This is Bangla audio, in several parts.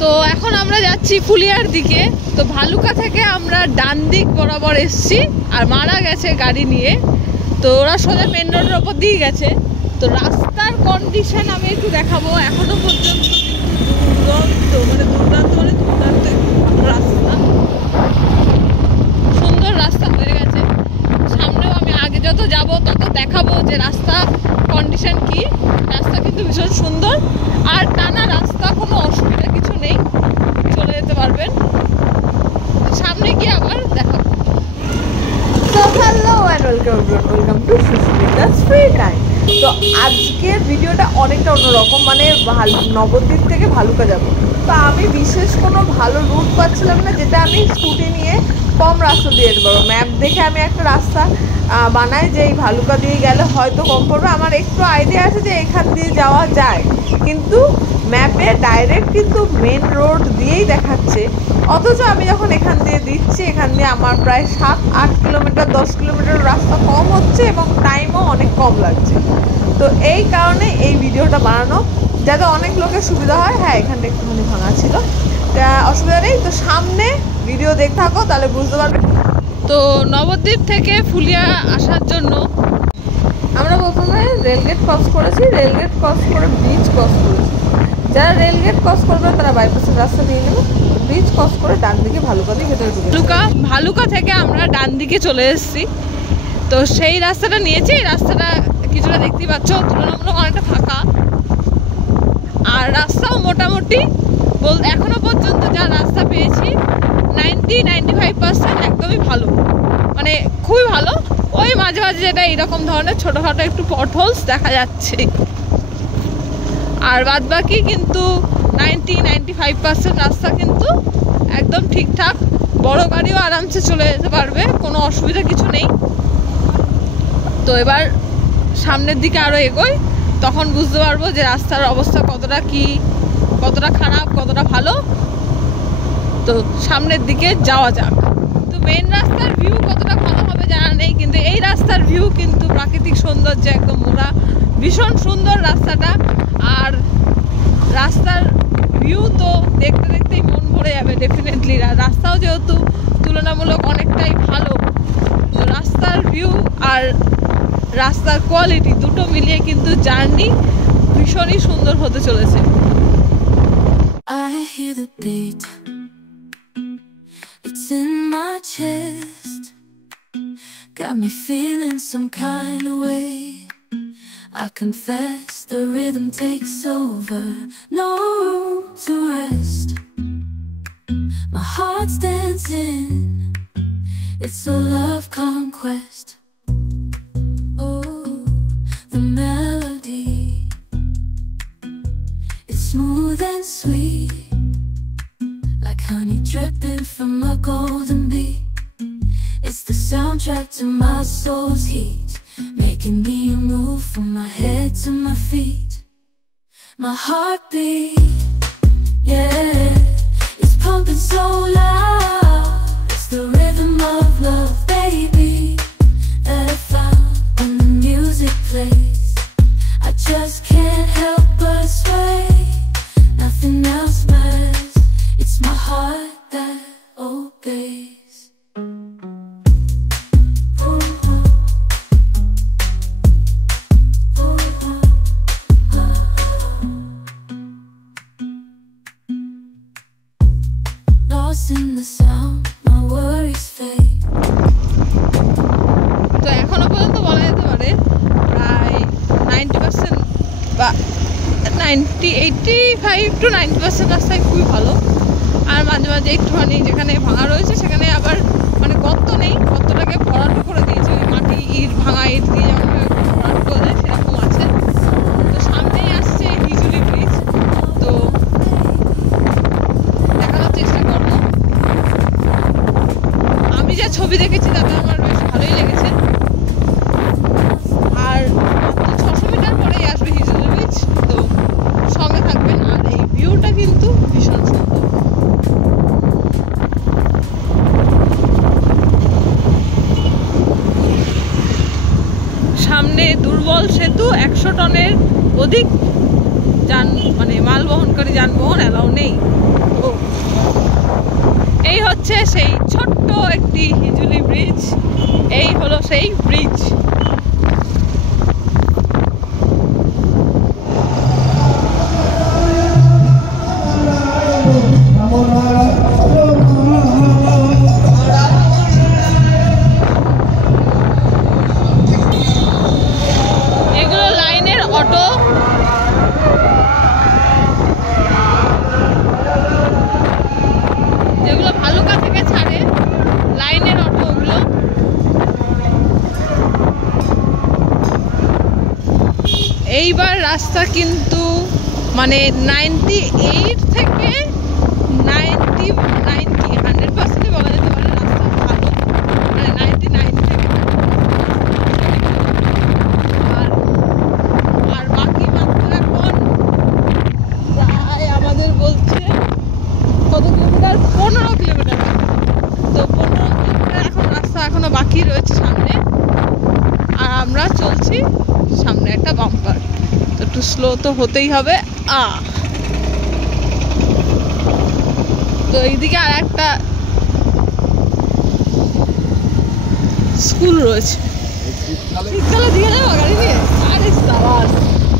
তো এখন আমরা যাচ্ছি ফুলিয়ার দিকে। তো ভালুকা থেকে আমরা ডান দিক বরাবর এসছি, আর মারা গেছে গাড়ি নিয়ে। তো ওরা সোজা মেন রোডের ওপর দিয়ে গেছে। তো রাস্তার কন্ডিশন আমি একটু দেখাবো। এখনো পর্যন্ত দুর্দান্ত রাস্তা, সুন্দর রাস্তা হয়ে গেছে। সামনেও আমি আগে যত যাব তত দেখাবো যে রাস্তা কন্ডিশন কি। রাস্তা কিন্তু ভীষণ সুন্দর, আর টানা রাস্তা, কোনো অসুবিধা কিছু নেই, চলে যেতে পারবেন। সামনে গিয়ে আবার দেখাবো। So hello and welcome to Sushmita's Free Time. তো আজকের ভিডিওটা অনেকটা অন্যরকম, মানে নবদ্বীপ থেকে ভালুকা যাব। তো আমি বিশেষ কোনো ভালো রুট পাচ্ছিলাম না যেটা আমি স্কুটি নিয়ে কম রাস্তা দিয়ে যেতে পারবো। ম্যাপ দেখে আমি একটা রাস্তা বানাই যে এই ভালুকা দিয়ে গেলে হয়তো কম পড়বে। আমার একটু আইডিয়া আছে যে এখান দিয়ে যাওয়া যায়, কিন্তু ম্যাপে ডাইরেক্ট কিন্তু মেন রোড দিয়েই দেখাচ্ছে। অথচ আমি যখন এখান দিয়ে দিচ্ছি, এখান দিয়ে আমার প্রায় 7-8 কিলোমিটার 10 কিলোমিটার রাস্তা কম হচ্ছে এবং টাইমও অনেক কম লাগছে। তো এই কারণে এই ভিডিওটা বানানো, যাতে অনেক লোকের সুবিধা হয়। হ্যাঁ, এখানটা একটুখানি ভাঙা ছিল, অসুবিধা নেই। তো সামনে ভিডিও দেখতে থাকো, তাহলে বুঝতে পারবে। তো নবদ্বীপ থেকে ফুলিয়া আসার জন্য আমরা প্রথমে রেলগেট ক্রস করেছি, রেলগেট ক্রস করে ব্রিজ ক্রস করেছি। যারা রেলগেট ক্রস করবে তারা বাইপাসের রাস্তা নিয়ে নেবে, ব্রিজ ক্রস করে ডান দিকে ভালুকা দিয়ে ভেতরে ঢুকে। ভালুকা থেকে আমরা ডান দিকে চলে এসেছি। তো সেই রাস্তাটা নিয়েছি। এই রাস্তাটা কিছুটা দেখতেই পাচ্ছ, তুলনামূলক অনেকটা ফাঁকা, আর রাস্তাও মোটামুটি এখনো পর্যন্ত যা রাস্তা পেয়েছি 90-95% একদমই ভালো, মানে খুবই ভালো। ওই মাঝে মাঝে যেটা এরকম ধরনের ছোটোখাটো একটু পটহোলস দেখা যাচ্ছে, আর বাদ বাকি কিন্তু 90-95% রাস্তা কিন্তু একদম ঠিকঠাক। বড় গাড়িও আরামসে চলে যেতে পারবে, কোনো অসুবিধা কিছু নেই। তো এবার সামনের দিকে আরও এগোই, তখন বুঝতে পারবো যে রাস্তার অবস্থা কতটা খারাপ, কতটা ভালো। তো সামনের দিকে যাওয়া যাক। তো মেন রাস্তার ভিউ কতটা ভালো হবে জানা নেই, কিন্তু এই রাস্তার ভিউ কিন্তু প্রাকৃতিক সৌন্দর্য একদম মোড়া, ভীষণ সুন্দর রাস্তাটা। আর রাস্তার ভিউ তো দেখতে দেখতেই মন ভরে যাবে ডেফিনেটলি। রাস্তাও যেহেতু তুলনামূলক অনেকটাই ভালো, তো রাস্তার ভিউ আর রাস্তার কোয়ালিটি দুটো মিলিয়ে কিন্তু জার্নি ভীষণই সুন্দর হতে চলেছে। I hear the beat, it's in my chest, got me feeling some kind of way. I confess the rhythm takes over, no room to rest. My heart's dancing, it's a love conquest. Oh, the melody, it's smooth and sweet, like honey dripping from a golden bee. It's the soundtrack to my soul's heat, making me move from my head to my feet. My heartbeat, yeah, it's pumping so loud. It's the rhythm of love, baby, that I found when the music plays. I just can't help but sway, nothing else matters. It's my heart that obeys. Lost in the sound, my worries fade. তো এখনো পর্যন্ত বলা যেতে পারে প্রায় 90% বা 85-90% রাস্তায় খুবই ভালো। আর মাঝে মাঝে একটুখানি যেখানে ভাঙা রয়েছে সেখানে আবার মানে গর্ত নেই, গর্তটাকে ভরাট করে দিয়েছে, মাটি ইট ভাঙা ইট দিয়ে যেমন ভরাট করে দেয় সেরকম আছে। তো সামনেই আসছে হিজুলি ব্রিজ, তো দেখানোর চেষ্টা করবো। আমি যা ছবি দেখেছি তাতে আমার বেশ ভালোই লেগেছে। আর মাত্র 600 মিটার পরেই আসবে হিজুলি ব্রিজ, তো সঙ্গে থাকবেন। আর এই ভিউটা কিন্তু ভীষণ সুন্দর। সামনে দুর্বল সেতু, 100 টনের অধিক মাল বহনকারী যানবাহন অ্যালাউ নেই। হচ্ছে সেই ছোট্ট একটি হিজুলি ব্রিজ। এই হলো সেই ব্রিজ। এগুলো লাইনের অটো। যেগুলো ভালুকা থেকে ছাড়ে, লাইনের অটো ওগুলো। এইবার রাস্তা কিন্তু মানে 98 থেকে 100% বলা যেতে পারে রাস্তা ভালো, মানে 99 থেকে। আর বাকি মাত্র এখন প্রায় আমাদের বলছে কত কিলোমিটার, 15 কিলোমিটার। তো 15 কিলোমিটার এখন রাস্তা এখনো বাকি রয়েছে সামনে। আর আমরা চলছি সামনে একটা বাম্পার, তো একটু স্লো তো হতেই হবে। তো এইদিকে আর একটা স্কুল রয়েছে। শীতকালে দিকে যাবো গাড়ি নিয়ে? আরে সাবাস,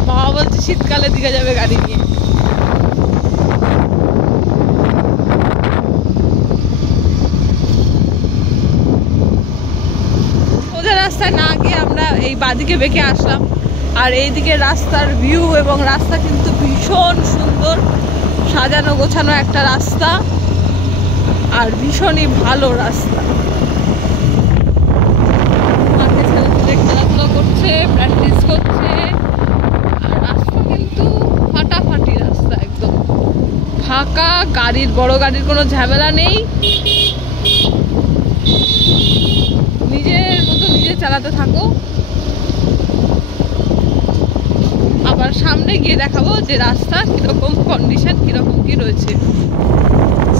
বাবা বলছে শীতকালে দিকে যাবে গাড়ি নিয়ে। সোজা রাস্তায় না গিয়ে আমরা এই বাদিকে বেঁকে আসলাম। আর এইদিকে রাস্তার ভিউ এবং রাস্তা কিন্তু ভীষণ সুন্দর, সাজানো গোছানো একটা রাস্তা, আর ভীষণই ভালো রাস্তা। মাঠে ছেলেপুলে খেলাধুলা করছে, প্র্যাকটিস করছে। আর রাস্তা কিন্তু ফাটাফাটি রাস্তা, একদম ফাঁকা, গাড়ির বড় গাড়ির কোনো ঝামেলা নেই। নিজের মতো নিজে চালাতে থাকো। আবার সামনে গিয়ে দেখাবো যে রাস্তা কিরকম কন্ডিশন, কিরকম কি রয়েছে।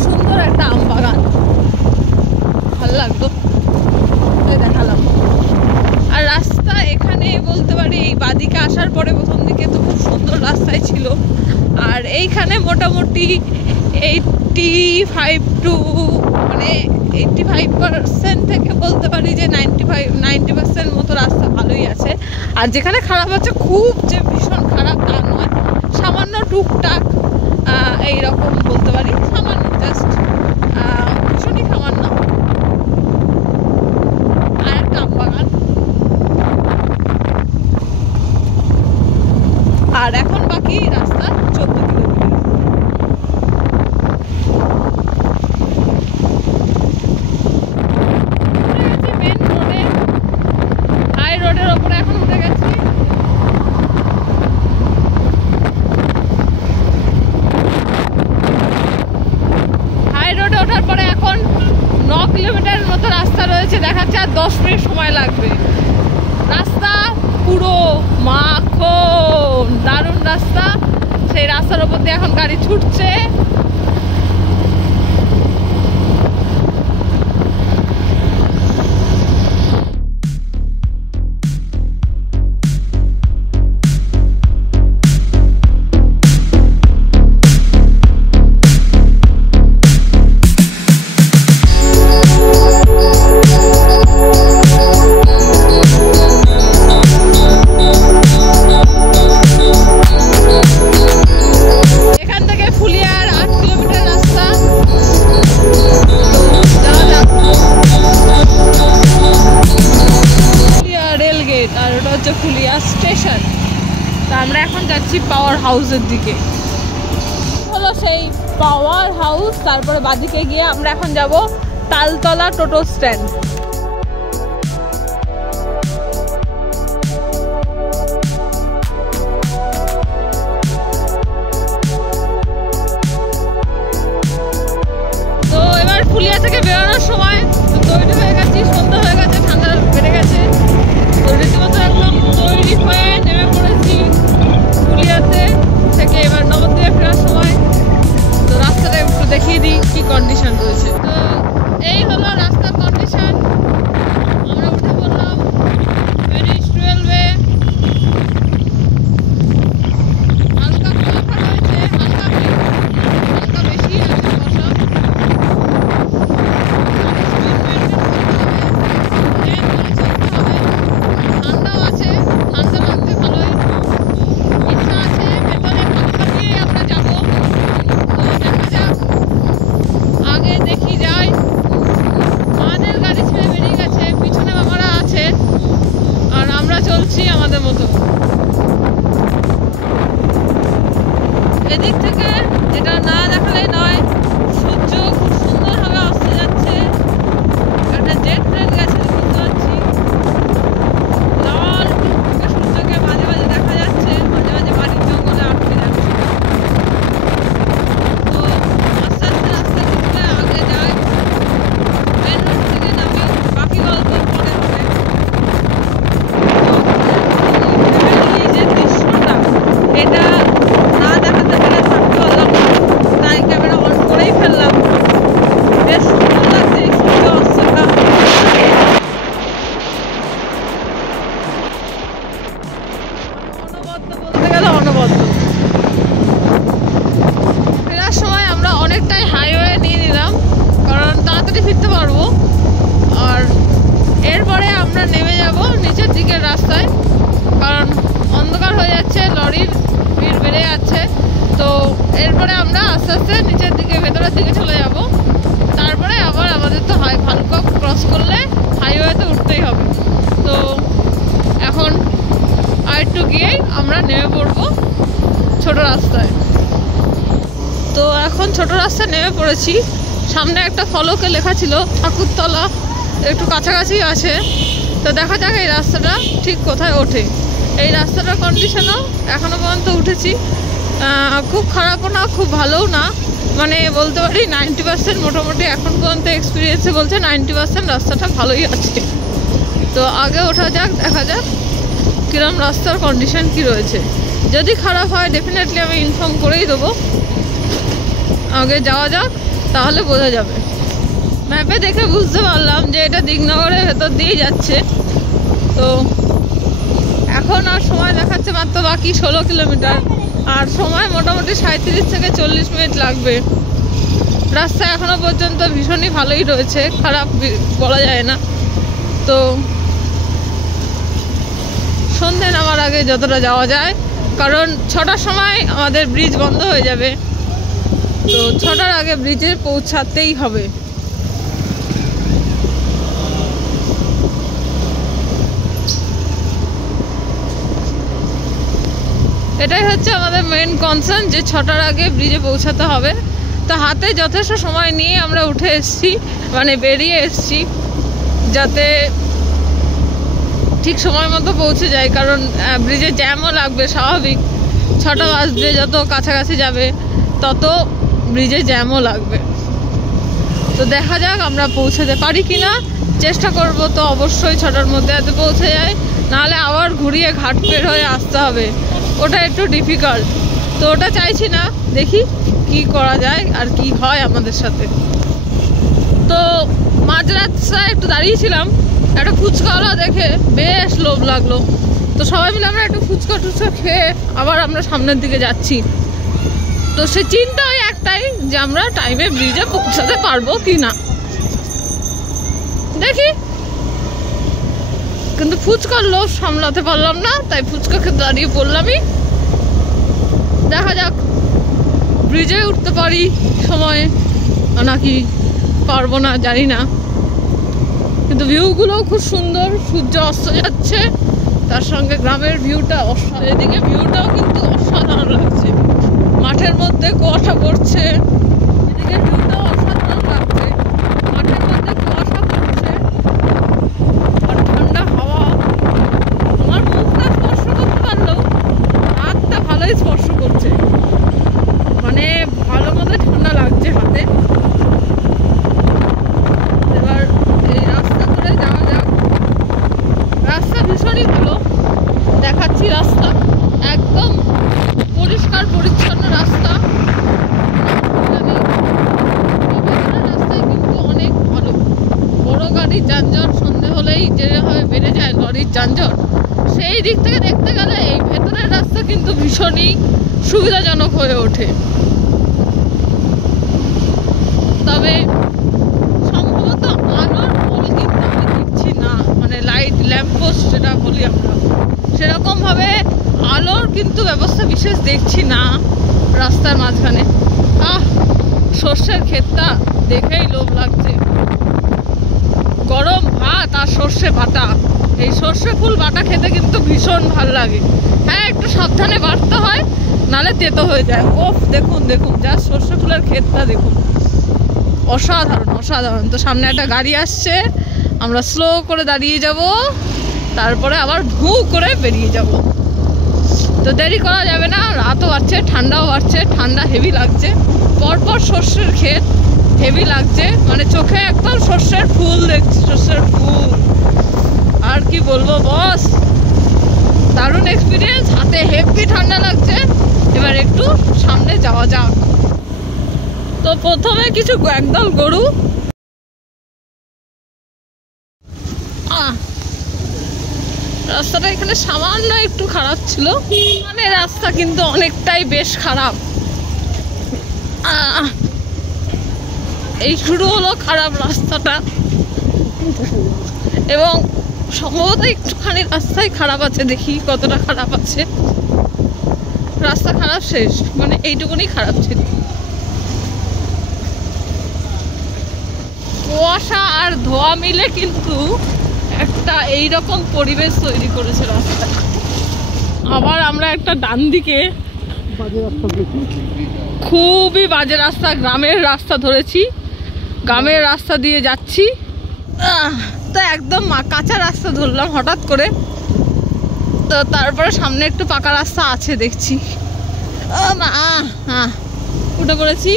সুন্দর একটা আম বাগান, ভালো লাগতো, দেখালাম। আর রাস্তা এখানে বলতে পারি এই বাদিকে আসার পরে প্রথম দিকে তো খুব সুন্দর রাস্তায় ছিল। আর এইখানে মোটামুটি 85% থেকে বলতে পারি যে 90% মতো রাস্তা ভালোই আছে। আর যেখানে খারাপ আছে খুব যে ভীষণ খারাপ তা নয়, সামান্য টুকটাক এইরকম বলতে পারি, সামান্য, জাস্ট ভীষণই সামান্য। আর একটা আম বাগান। আর এখন বাকি রাস্তা 14 কিলোমিটার। মেন রোডে, হাই রোডের ওপরে এখন উঠে গেছি। হাই রোডে ওঠার পরে এখন 9 কিলোমিটারের মতো রাস্তা রয়েছে, দেখাচ্ছে আর 10 মিনিট সময় লাগবে। রাস্তা পুরো মাখন, দারুণ রাস্তা। সেই রাস্তার ওপর দিয়ে এখন গাড়ি ছুটছে। এখান থেকে ফুলিয়ার 8 কিলোমিটার রাস্তা। ফুলিয়া রেলগেট, আর ওটা হচ্ছে ফুলিয়া স্টেশন। তা আমরা এখন যাচ্ছি পাওয়ার হাউসের দিকে। হলো সেই পাওয়ার হাউস। তারপরে বাদিকে গিয়ে আমরা এখন যাব তালতলা টোটো স্ট্যান্ড। তো এবার ফুলিয়া থেকে বেরোনোর সময় তৈরি হয়ে গেছি, সন্ধ্যা হয়ে গেছে, ঠান্ডা বেড়ে গেছে। তো রীতিমতো একদম তৈরি হয়ে নেমে পড়েছি ফুলিয়াতে থেকে এবার নবদ্বীপে ফেরার সময়। তো রাস্তাটা একটু দেখিয়ে দিই কি কন্ডিশন রয়েছে। তো এই হলো রাস্তার কন্ডিশন। আমরা উঠে বললাম ব্রিটিশ রেলওয়ে। হালকা কুয়াশা রয়েছে, হালকা বেশি আছে কুয়াশা। যাচ্ছে, লরির ভিড় বেড়ে যাচ্ছে। তো এরপরে আমরা আস্তে আস্তে নিচের দিকে ভেতরের দিকে চলে যাব। তারপরে আবার আমাদের তো ভালুকা ক্রস করলে হাইওয়েতে উঠতেই হবে। তো এখন আর একটু গিয়েই আমরা নেমে পড়বো ছোট রাস্তায়। তো এখন ছোট রাস্তায় নেমে পড়েছি। সামনে একটা ফলকে লেখা ছিল ঠাকুরতলা, একটু কাছাকাছি আছে। তো দেখা যাক এই রাস্তাটা ঠিক কোথায় ওঠে। এই রাস্তাটার কন্ডিশনও এখনও পর্যন্ত উঠেছি, খুব খারাপও না খুব ভালোও না, মানে বলতে পারি 90% মোটামুটি এখন পর্যন্ত এক্সপিরিয়েন্সে বলছে 90% রাস্তাটা ভালোই আছে। তো আগে ওঠা যাক, দেখা যাক কিরম রাস্তার কন্ডিশন কি রয়েছে। যদি খারাপ হয় ডেফিনেটলি আমি ইনফর্ম করেই দেবো। আগে যাওয়া যাক, তাহলে বোঝা যাবে। ম্যাপে দেখে বুঝতে পারলাম যে এটা দিগনগরের ভেতর দিয়ে যাচ্ছে। তো এখন আর সময় দেখাচ্ছে মাত্র বাকি 16 কিলোমিটার, আর সময় মোটামুটি 37 থেকে 40 মিনিট লাগবে। রাস্তা এখনো পর্যন্ত ভীষণই ভালোই রয়েছে, খারাপ বলা যায় না। তো সন্ধে নামার আগে যতটা যাওয়া যায়, কারণ 6টার সময় আমাদের ব্রিজ বন্ধ হয়ে যাবে। তো 6টার আগে ব্রিজে পৌঁছাতেই হবে। এটাই হচ্ছে আমাদের মেন কনসার্ন, যে 6টার আগে ব্রিজে পৌঁছাতে হবে। তো হাতে যথেষ্ট সময় নিয়ে আমরা উঠে এসেছি, মানে বেরিয়ে এসেছি, যাতে ঠিক সময় মতো পৌঁছে যায়। কারণ ব্রিজে জ্যামও লাগবে স্বাভাবিক, 6টা বাজবে, যত কাছাকাছি যাবে তত ব্রিজে জ্যামও লাগবে। তো দেখা যাক আমরা পৌঁছাতে পারি কি না। চেষ্টা করব তো অবশ্যই 6টার মধ্যে এত পৌঁছে যায়, নাহলে আবার ঘুরিয়ে ঘাট বের হয়ে আসতে হবে, ওটা একটু ডিফিকাল্ট। তো ওটা চাইছি না, দেখি কি করা যায় আর কি হয় আমাদের সাথে। তো মাঝ রাস্তায় একটু দাঁড়িয়েছিলাম, একটা ফুচকাওয়ালা দেখে বেশ লোভ লাগলো। তো সবাই মিলে আমরা একটু ফুচকা টুচকা খেয়ে আবার আমরা সামনের দিকে যাচ্ছি। তো সে চিন্তা ওই একটাই যে আমরা টাইমে ব্রিজে পৌঁছাতে পারবো কি না, দেখি। কিন্তু ফুচকার লোভ সামলাতে পারলাম না, তাই ফুচকা খেতে দাঁড়িয়ে পড়লামই। দেখা যাক ব্রিজে উঠতে পারি সময়ে নাকি পারবো না জানি না। কিন্তু ভিউগুলোও খুব সুন্দর, সূর্য অস্ত যাচ্ছে, তার সঙ্গে গ্রামের ভিউটা এদিকে ভিউটাও কিন্তু অসাধারণ লাগছে। মাঠের মধ্যে কুয়াশা পড়ছে, এদিকে ভিউটাও অসাধারণ লাগছে। মাঠের মধ্যে কুয়াশা পড়ছে আর ঠান্ডা হাওয়া। আমার মুখটা স্পর্শ করতে পারলেও হাতটা ভালোই স্পর্শ করছে, মানে ভালো মতো ঠান্ডা লাগছে হাতে। এবার এই রাস্তা ধরে যাওয়া যাক। রাস্তা ভীষণই ভালো দেখাচ্ছি, রাস্তা একদম পরিষ্কার পরিচ্ছন্ন রাস্তা। রাস্তায় কিন্তু অনেক ভালো। বড় গাড়ির যানজট সন্ধে হলেই যেভাবে বেড়ে যায় লরির যানজট, সেই দিক থেকে দেখতে গেলে এই ভেতরের রাস্তা কিন্তু ভীষণই সুবিধাজনক হয়ে ওঠে। তবে সম্ভবত আলোর পোল কিন্তু আমি দেখছি না, মানে লাইট ল্যাম্পপোস্ট যেটা বলি আমরা, সেরকমভাবে আলোর কিন্তু ব্যবস্থা বিশেষ দেখছি না রাস্তার মাঝখানে। সর্ষের ক্ষেতটা দেখেই লোভ লাগছে। গরম ভাত আর সর্ষে বাটা, এই সর্ষে ফুল বাটা খেতে কিন্তু ভীষণ ভালো লাগে। হ্যাঁ, একটু সাবধানে বাটতে হয়, নালে তেতো হয়ে যায়। ওফ, দেখুন দেখুন, যা সর্ষে ফুলের ক্ষেতটা দেখুন, অসাধারণ অসাধারণ। তো সামনে একটা গাড়ি আসছে, আমরা স্লো করে দাঁড়িয়ে যাব, তারপরে আবার ভু করে বেরিয়ে যাব। তো দেরি করা যাবে না, রাতও বাড়ছে, ঠান্ডাও বাড়ছে, ঠান্ডা হেভি লাগছে। পরপর সর্ষের ক্ষেত হেভি লাগছে, মানে চোখে একদম সর্ষের ফুল দেখছি, সর্ষের ফুল। আর কি বলবো বস, দারুণ এক্সপিরিয়েন্স, হাতে হেভি ঠান্ডা লাগছে। এবার একটু সামনে যাওয়া যাক। তো প্রথমে কিছু একদল গরু, রাস্তাটা এখানে সামান্য একটু খারাপ ছিল, মানে রাস্তা কিন্তু অনেকটাই বেশ খারাপ। এই শুরু হলো খারাপ রাস্তাটা, এবং সম্ভবত একটুখানি রাস্তায় খারাপ আছে, দেখি কতটা খারাপ আছে। রাস্তা খারাপ শেষ, মানে এইটুকুনি খারাপ ছিল। কুয়াশা আর ধোঁয়া মিলে কিন্তু একটা এইরকম পরিবেশ তৈরি করেছে রাস্তায়। আবার আমরা একটা ডান দিকে খুবই বাজে রাস্তা, গ্রামের রাস্তা ধরেছি, গ্রামের রাস্তা দিয়ে যাচ্ছি। তো একদম কাঁচা রাস্তা ধরলাম হঠাৎ করে, তো তারপরে সামনে একটু পাকা রাস্তা আছে দেখছি। উঠে পড়েছি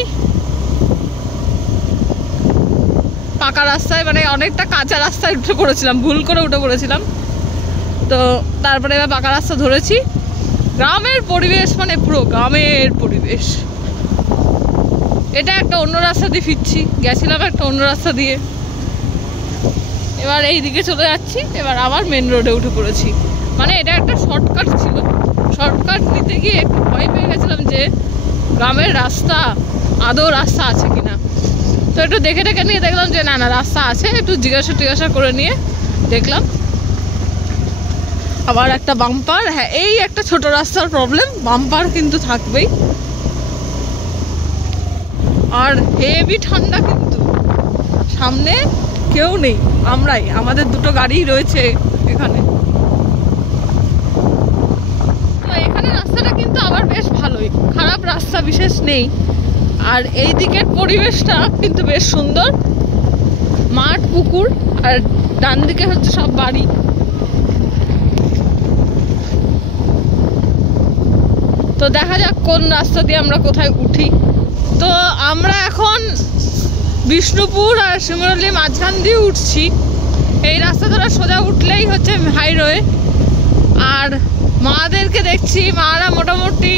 পাকা রাস্তায়, মানে অনেকটা কাঁচা রাস্তায় উঠে পড়েছিলাম, ভুল করে উঠে পড়েছিলাম। তো তারপরে এবার পাকা রাস্তা ধরেছি। গ্রামের পরিবেশ মানে পুরো গ্রামের পরিবেশ। এটা একটা অন্য রাস্তা দিয়ে ফিরছি, গেছিলাম একটা অন্য রাস্তা দিয়ে, এবার এই দিকে চলে যাচ্ছি। এবার আবার মেন রোডে উঠে পড়েছি। মানে এটা একটা শর্টকাট ছিল, শর্টকাট নিতে গিয়ে একটু ভয় পেয়ে গেছিলাম যে গ্রামের রাস্তা আদৌ রাস্তা আছে কিনা। তো একটু দেখে নিয়ে দেখলাম যে না রাস্তা আছে, একটু জিজ্ঞাসা করে নিয়ে দেখলাম। আবার একটা বাম্পার, হ্যাঁ এই একটা ছোট রাস্তার প্রবলেম, বাম্পার কিন্তু থাকবেই। আর হেভি ঠান্ডা, কিন্তু সামনে কেউ নেই, আমরাই, আমাদের দুটো গাড়ি রয়েছে এখানে। তো এখানে রাস্তাটা কিন্তু আবার বেশ ভালোই, খারাপ রাস্তা বিশেষ নেই। আর এই দিকের পরিবেশটা কিন্তু বেশ সুন্দর, মাঠ পুকুর, আর ডান দিকে হচ্ছে সব বাড়ি। তো দেখা যাক কোন রাস্তা দিয়ে আমরা কোথায় উঠি। তো আমরা এখন বিষ্ণুপুর আর শিমুরালি মাঝখান দিয়ে উঠছি। এই রাস্তা ধরে সোজা উঠলেই হচ্ছে হাইওয়ে। আর মাদেরকে দেখছি, মারা মোটামুটি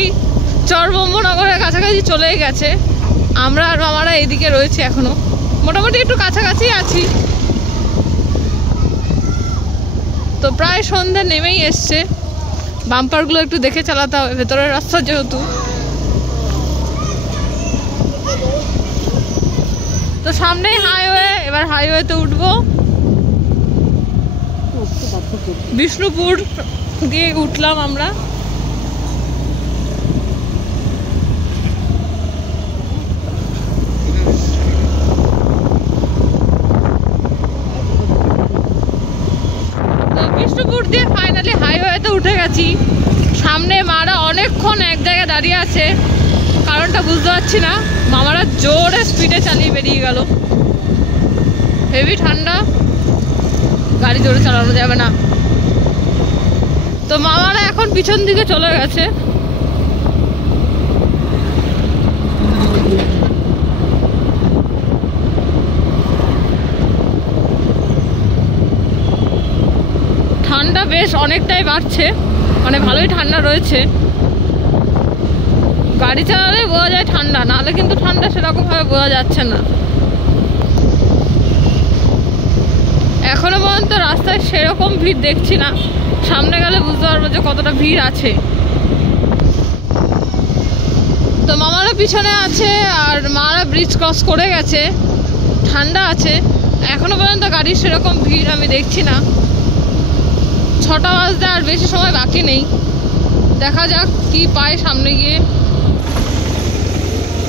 চরবম্বনগরের কাছাকাছি চলেই গেছে। আমরা আর মামারা এইদিকে রয়েছে এখনো, মোটামুটি একটু কাছাকাছি আছি। তো প্রায় সন্ধ্যা নেমেই এসছে, বাম্পারগুলো একটু দেখে চালাতে হবে, ভেতরের রাস্তা যেহেতু। তো সামনেই হাইওয়ে, এবার হাইওয়েতে উঠবো। বিষ্ণুপুর দিয়ে উঠলাম আমরা। তো বিষ্ণুপুর দিয়ে ফাইনালি হাইওয়েতে উঠে গেছি। সামনে মারা অনেকক্ষণ এক জায়গায় দাঁড়িয়ে আছে, কারণটা বুঝতে পারছি না। মামারা জোরে স্পিডে চালিয়ে বেরিয়ে গেল। হেভি ঠান্ডা, গাড়ি জোরে চালানো যাবে না। তো মামারা এখন পিছন দিকে চলে গেছে। ঠান্ডা বেশ অনেকটাই বাড়ছে, মানে ভালোই ঠান্ডা রয়েছে। গাড়ি চালালে বোঝা যায় ঠান্ডা, নাহলে কিন্তু ঠান্ডা সেরকম ভাবে বোঝা যাচ্ছে না। এখনো পর্যন্ত রাস্তায় সেরকম ভিড় দেখছি না, সামনে গেলে বুঝতে পারবো যে কতটা ভিড় আছে। তো মামারা পিছনে আছে আর মারা ব্রিজ ক্রস করে গেছে, ঠান্ডা আছে। এখনো পর্যন্ত গাড়ির সেরকম ভিড় আমি দেখছি না। 6টা বাজতে আর বেশি সময় বাকি নেই, দেখা যাক কি পাই সামনে গিয়ে।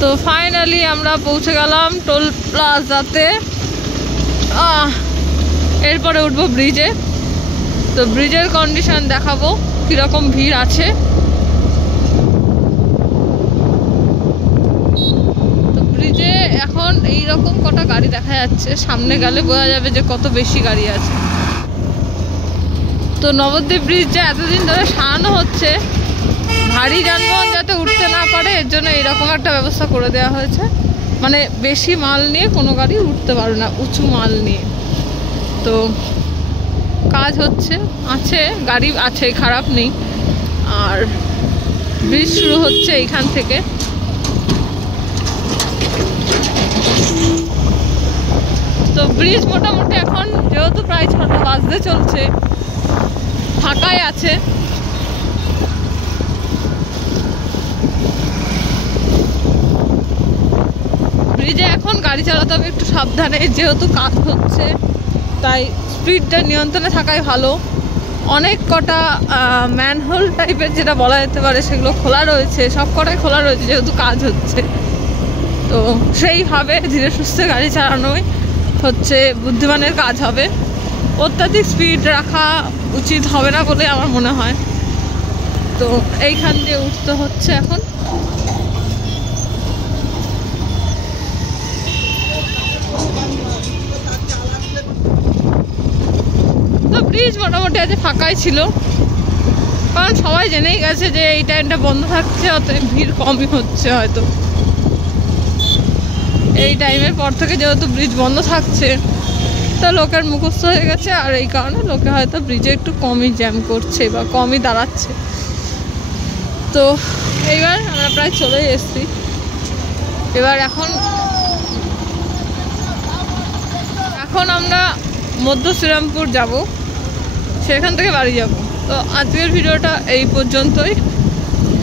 তো ফাইনালি আমরা পৌঁছে গেলাম টোল প্লাজাতে। এরপরে উঠবো ব্রিজে। তো ব্রিজের কন্ডিশন দেখাবো কীরকম ভিড় আছে। তো ব্রিজে এখন এইরকম কটা গাড়ি দেখা যাচ্ছে, সামনে গেলে বোঝা যাবে যে কত বেশি গাড়ি আছে। তো নবদ্বীপ ব্রিজ যে এতদিন ধরে সারানো হচ্ছে, ভারী যানবাহন যাতে উঠতে না পারে এর জন্য এরকম একটা ব্যবস্থা করে দেওয়া হয়েছে। মানে বেশি মাল নিয়ে কোনো গাড়ি উঠতে পারবে না, উঁচু মাল নিয়ে। তো কাজ হচ্ছে, আছে গাড়ি আছে, খারাপ নেই। আর ব্রিজ শুরু হচ্ছে এইখান থেকে। তো ব্রিজ মোটামুটি এখন যেহেতু প্রায় 6টা বাজতে চলছে, ফাঁকাই আছে। ব্রিজে এখন গাড়ি চালাতে হবে একটু সাবধানে, যেহেতু কাজ হচ্ছে, তাই স্পিডটা নিয়ন্ত্রণে থাকাই ভালো। অনেক কটা ম্যানহোল টাইপের যেটা বলা যেতে পারে সেগুলো খোলা রয়েছে, সব কটাই খোলা রয়েছে যেহেতু কাজ হচ্ছে। তো সেইভাবে ধীরে সুস্থে গাড়ি চালানোই হচ্ছে বুদ্ধিমানের কাজ হবে। অত্যাধিক স্পিড রাখা উচিত হবে না বলে আমার মনে হয়। তো এইখান দিয়ে উঠতে হচ্ছে এখন। তো ব্রিজ মোটামুটি আজ ফাঁকাই ছিল, কারণ সবাই জেনেই গেছে যে এই টাইমটা বন্ধ থাকছে, অতএব ভিড় কমই হচ্ছে হয়তো। এই টাইমের পর থেকে যেহেতু ব্রিজ বন্ধ থাকছে তো লোকের মুখস্থ হয়ে গেছে, আর এই কারণে লোকে হয়তো ব্রিজে একটু কমই জ্যাম করছে বা কমই দাঁড়াচ্ছে। তো এইবার আমরা প্রায় চলেই এসেছি। এবার এখন আমরা মধ্য শ্রীরামপুর যাব, সেখান থেকে বাড়ি যাব। তো আজকের ভিডিওটা এই পর্যন্তই।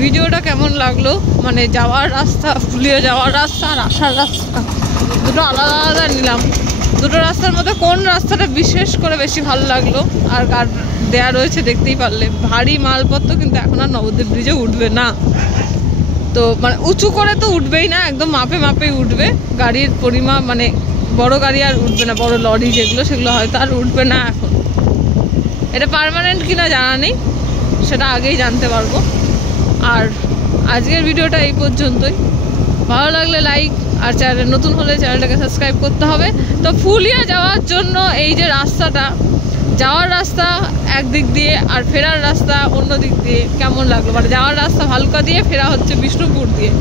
ভিডিওটা কেমন লাগলো, মানে যাওয়ার রাস্তা, ফুলিয়ে যাওয়ার রাস্তা আর আসার রাস্তা দুটো আলাদা আলাদা নিলাম। দুটো রাস্তার মধ্যে কোন রাস্তাটা বিশেষ করে বেশি ভালো লাগলো, আর গার্ড দেয়া রয়েছে দেখতেই পারলে। ভারী মালপত্র কিন্তু এখন আর নবদ্বীপ ব্রিজে উঠবে না। তো মানে উঁচু করে তো উঠবেই না, একদম মাপে মাপেই উঠবে। গাড়ির পরিমাণ মানে বড় গাড়ি আর উঠবে না, বড় লরি যেগুলো সেগুলো হয়তো আর উঠবে না এখন। এটা পার্মানেন্ট কিনা জানা নেই, সেটা আগেই জানতে পারবো। আর আজকের ভিডিওটা এই পর্যন্তই। ভালো লাগলে লাইক, আর চ্যানেল নতুন হলে চ্যানেলটাকে সাবস্ক্রাইব করতে হবে। তো ফুলিয়া যাওয়ার জন্য এই যে রাস্তাটা, যাওয়ার রাস্তা একদিক দিয়ে আর ফেরার রাস্তা অন্য দিক দিয়ে কেমন লাগলো, মানে যাওয়ার রাস্তা ভালুকা দিয়ে, ফেরা হচ্ছে বিষ্ণুপুর দিয়ে।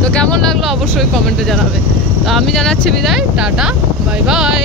তো কেমন লাগলো অবশ্যই কমেন্টে জানাবে। তো আমি জানাচ্ছি বিদায়, টাটা, বাই বাই।